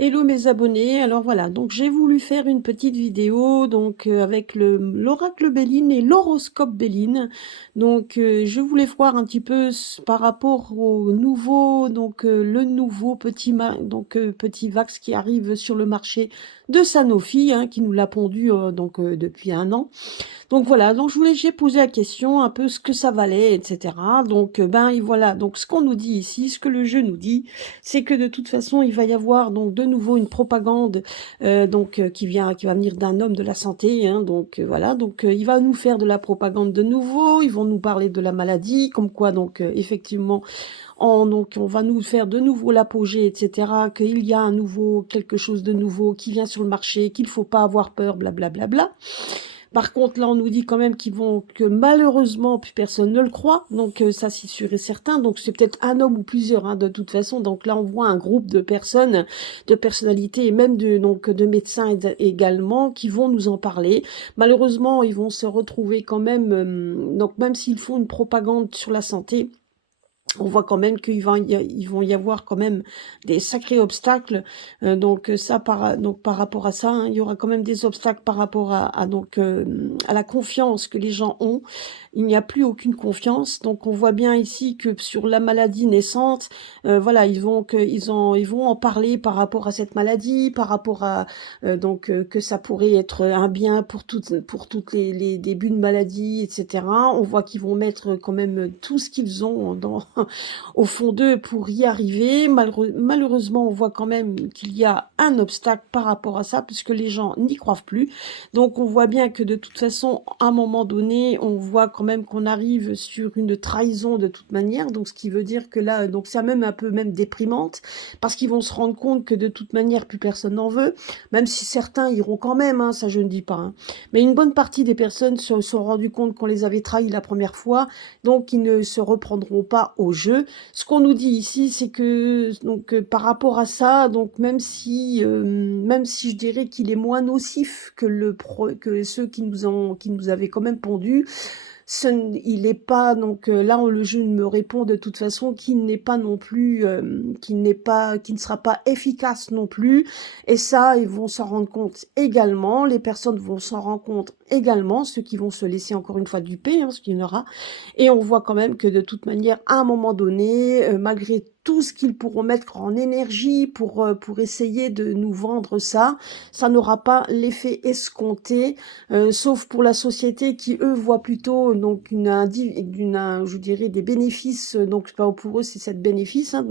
Hello mes abonnés, alors voilà, donc j'ai voulu faire une petite vidéo donc avec l'oracle Béline et l'horoscope Béline. Donc je voulais voir un petit peu par rapport au nouveau donc le nouveau petit vax qui arrive sur le marché de Sanofi, hein, qui nous l'a pondu depuis un an. Donc voilà, donc j'ai posé la question un peu ce que ça valait, etc. Donc ben et voilà, donc ce qu'on nous dit ici, ce que le jeu nous dit, c'est que de toute façon il va y avoir donc de nouveau une propagande qui va venir d'un homme de la santé, hein, donc voilà, donc il va nous faire de la propagande de nouveau, ils vont nous parler de la maladie, comme quoi donc effectivement on va nous faire de nouveau l'apogée, etc. Qu'il y a un nouveau quelque chose de nouveau qui vient sur le marché, qu'il faut pas avoir peur, blablabla. Bla, bla, bla. Par contre, là, on nous dit quand même que malheureusement, plus personne ne le croit. Donc, ça, c'est sûr et certain. Donc, c'est peut-être un homme ou plusieurs, hein, de toute façon. Donc, là, on voit un groupe de personnes, de personnalités et même de médecins également qui vont nous en parler. Malheureusement, ils vont se retrouver quand même, donc, même s'ils font une propagande sur la santé, on voit quand même ils vont y avoir quand même des sacrés obstacles. Par rapport à ça, hein, il y aura quand même des obstacles par rapport à la confiance que les gens ont. Il n'y a plus aucune confiance. Donc on voit bien ici que sur la maladie naissante, voilà, ils vont en parler par rapport à cette maladie, par rapport à que ça pourrait être un bien pour toutes les débuts de maladie, etc. On voit qu'ils vont mettre quand même tout ce qu'ils ont au fond d'eux pour y arriver. Malheureusement, on voit quand même qu'il y a un obstacle par rapport à ça, puisque les gens n'y croient plus. Donc, on voit bien que de toute façon, à un moment donné, on voit quand même qu'on arrive sur une trahison de toute manière. Donc, ce qui veut dire que là, donc c'est même un peu même déprimante, parce qu'ils vont se rendre compte que de toute manière, plus personne n'en veut, même si certains iront quand même, hein, ça je ne dis pas. Hein. Mais une bonne partie des personnes se sont rendues compte qu'on les avait trahis la première fois, donc ils ne se reprendront pas au jeu. Ce qu'on nous dit ici, c'est que par rapport à ça, donc même si je dirais qu'il est moins nocif que que ceux qui nous avaient quand même pendus, il n'est pas là le jeu me répond de toute façon qu'il n'est pas non plus qui ne sera pas efficace non plus, et ça ils vont s'en rendre compte également, les personnes vont s'en rendre compte également, ceux qui vont se laisser encore une fois duper, hein, ce qu'il y en aura, et on voit quand même que de toute manière à un moment donné, malgré tout ce qu'ils pourront mettre en énergie pour essayer de nous vendre ça, ça n'aura pas l'effet escompté, sauf pour la société qui, eux, voient plutôt je dirais des bénéfices, donc pas pour eux c'est cette bénéfice, hein,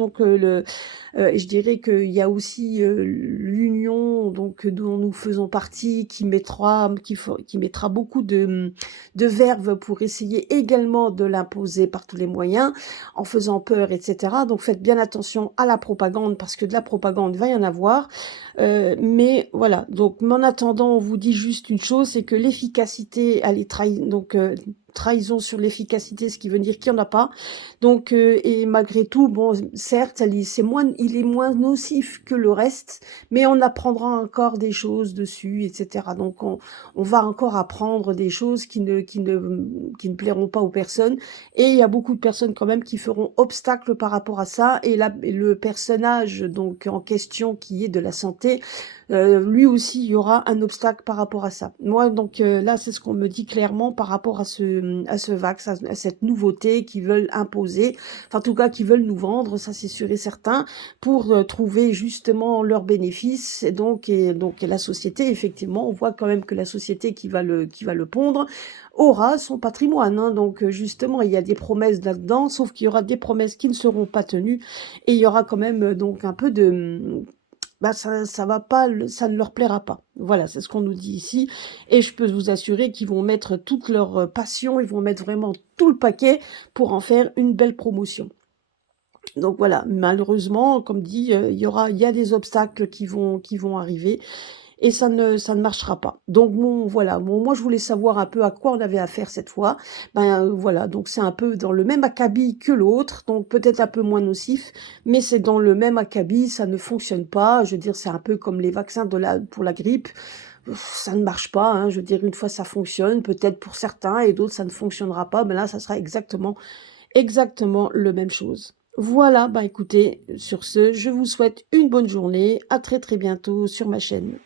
je dirais qu'il y a aussi l'union dont nous faisons partie qui mettra beaucoup de verve pour essayer également de l'imposer par tous les moyens en faisant peur, etc. Donc faites bien attention à la propagande parce que de la propagande il va y en avoir. Mais voilà, donc en attendant, on vous dit juste une chose, c'est que l'efficacité, elle est trahison sur l'efficacité, ce qui veut dire qu'il n'y en a pas. Donc, et malgré tout, bon, certes, il est moins nocif que le reste, mais on apprendra encore des choses dessus, etc. Donc, on va encore apprendre des choses qui ne plairont pas aux personnes. Et il y a beaucoup de personnes quand même qui feront obstacle par rapport à ça. Et là, le personnage donc en question qui est de la santé, lui aussi, il y aura un obstacle par rapport à ça. Moi, là, c'est ce qu'on me dit clairement par rapport à ce vax, à cette nouveauté qu'ils veulent imposer, enfin, en tout cas, qu'ils veulent nous vendre, ça c'est sûr et certain, pour trouver justement leurs bénéfices. Et la société, effectivement, on voit quand même que la société qui va le pondre aura son patrimoine. Hein. Donc, justement, il y a des promesses là-dedans, sauf qu'il y aura des promesses qui ne seront pas tenues, et il y aura quand même donc un peu de bah ça va pas, ça ne leur plaira pas. Voilà, c'est ce qu'on nous dit ici. Et je peux vous assurer qu'ils vont mettre toute leur passion, ils vont mettre vraiment tout le paquet pour en faire une belle promotion. Donc voilà, malheureusement, comme dit, il y a des obstacles qui vont arriver et ça ne marchera pas. Donc bon, voilà, bon, moi je voulais savoir un peu à quoi on avait affaire cette fois. Ben voilà, donc c'est un peu dans le même acabit que l'autre, donc peut-être un peu moins nocif, mais c'est dans le même acabit, ça ne fonctionne pas. Je veux dire, c'est un peu comme les vaccins pour la grippe. Ça ne marche pas, hein. Je veux dire, une fois ça fonctionne, peut-être pour certains, et d'autres ça ne fonctionnera pas. Ben là, ça sera exactement le même chose. Voilà, bah, écoutez, sur ce, je vous souhaite une bonne journée. À très, très bientôt sur ma chaîne.